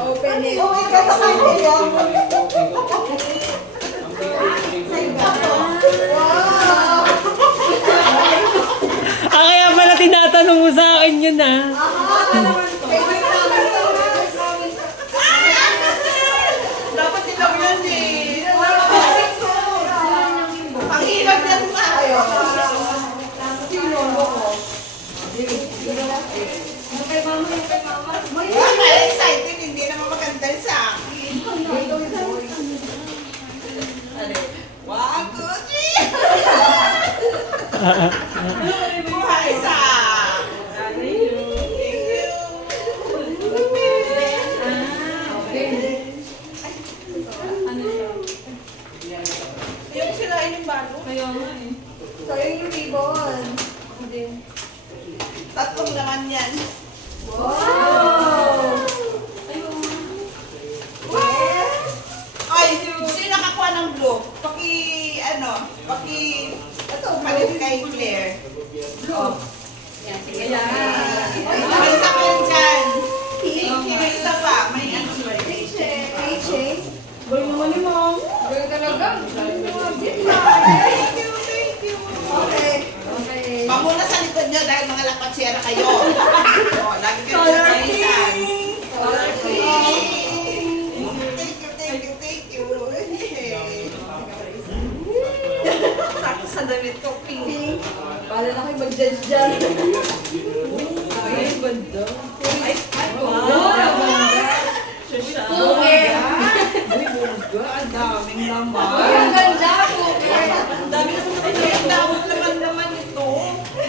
Open it. Oh, ikaw sa kanya yun. Ah, kaya pala tinatanong mo sa akin yun ah. Dapat ilaw yan eh. Ang hirap yan tayo. Sinolo ko. Kaya excited, hindi naman maganda sa akin. 1, 2, 3. Buhay isa. Thank you. Yung sirain yung balo. Kaya nga eh. Sayang yung ribbon. Tatlong naman yan. Wow! Ay, sino nakakuha ng blue? Palit kay Claire. Blue. Yan, sige May lang. isa pa yan dyan. May isa pa. May ano ba? Paycheck. Boy naman ni Mom. Gawin talaga. Thank you, thank you. Okay. Pamuna sa likod nyo dahil mga lapatsera kayo. Lagi kayo nagkaisan. Color Thank you. Sakto sa damit ko, pink. Para na kayo mag-judge dyan. Ay, ganda. Ay, Cookie. ang daming laman. Ay, ang ganda. Cookie. Ang dami naman ang dawat naman ito.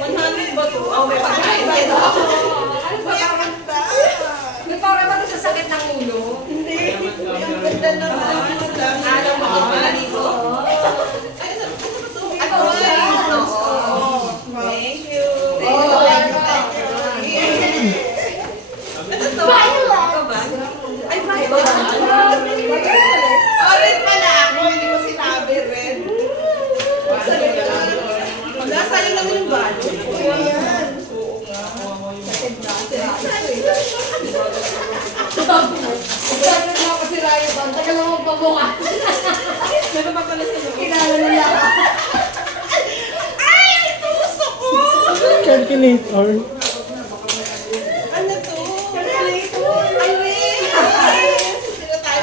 100 ba ito? Oh, may pagkain ba ito? Ay, ang ganda. May parang ba sa sakit ng ulo? Hindi. Ang ganda naman. Alam mo kung pala dito? Ano ba ito? Thank you. Ano to? Ito ba? Ay, violet. Orange pala ako. Hindi ko sinabi red. Nasa'yo lang yung balo. Ayan. Oo nga. Sakit na. Bakit na ako si Raya ba? Tagal lang akong pabuka. Meron pa pala sa'yo. Kilala na lang. Ay! Ito gusto ko! Calculator. Ano to? Calculator. Ay, wait! Sino tayo?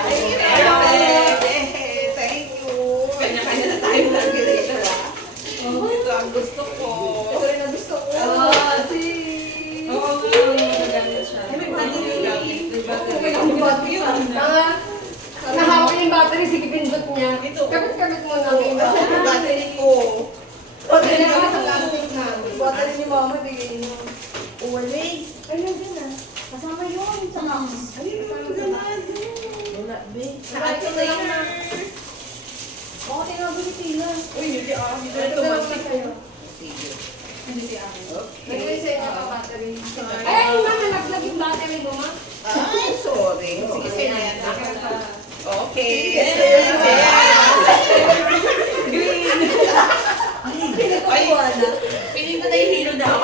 Thank you. Kanya-kanya na tayo calculator, ah. Ito ang gusto ko. Ito rin ang gusto ko. Oo, maganda siya. May battery. May battery. Nahawak yung battery, sige pindot niya. Kabit-kabit mo na yung Asa yung battery ko? Battery na sa plastic na. Battery ni Mama, bigay mo. Uwalay. Ay, nandiyan na. Kasama yun sa box. Ay, ganado. Wala, be. Calculator. Oo, tinabili sila. Uy, hindi ah. Hindi na Ito na lang tumatik. kayo. Sige. Hindi si Aki. Okay. Nagawin sa inyo ang battery. Ay, mama, naglag yung battery mo, ma. Ay, sorry. Sige, sige na yan. Okay. Green. Ay, Piling ko na yung hero daw.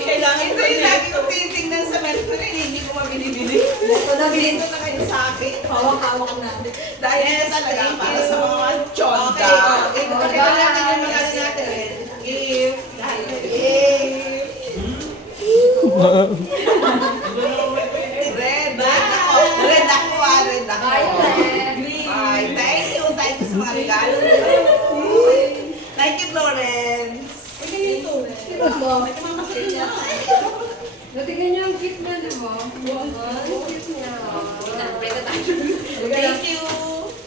kailangan ito yung lagi kong tinitingnan sa Mercury. Hindi ko mabinibili. Nabili ko na kayo sa akin. Hawak-hawak na. Dahil ito talaga para sa mga chonda. Okay, ito natin yung mga natin. Give. Red. Red ako ah. Red ako. Ay, thank you. Thank you sa mga regalo. Thank you, Florence. Natignan niyo ang cute na, di ba? Ang cute niya. Thank you.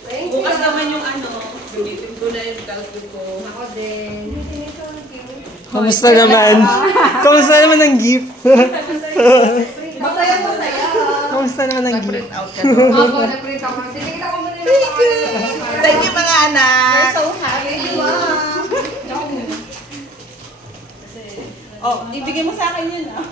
Thank you. Bukas naman yung ano, gamitin ko na yung calcul ko. Ako din. Kamusta naman? Kamusta naman ang gift? Masaya, masaya. Kamusta naman ang gift? Print out ka. Ako, nag-print ako. Tinignan ko muna yung pangalan. Thank you mga anak. We're so happy, Mom. Oh, ibigay mo sa akin yun ah.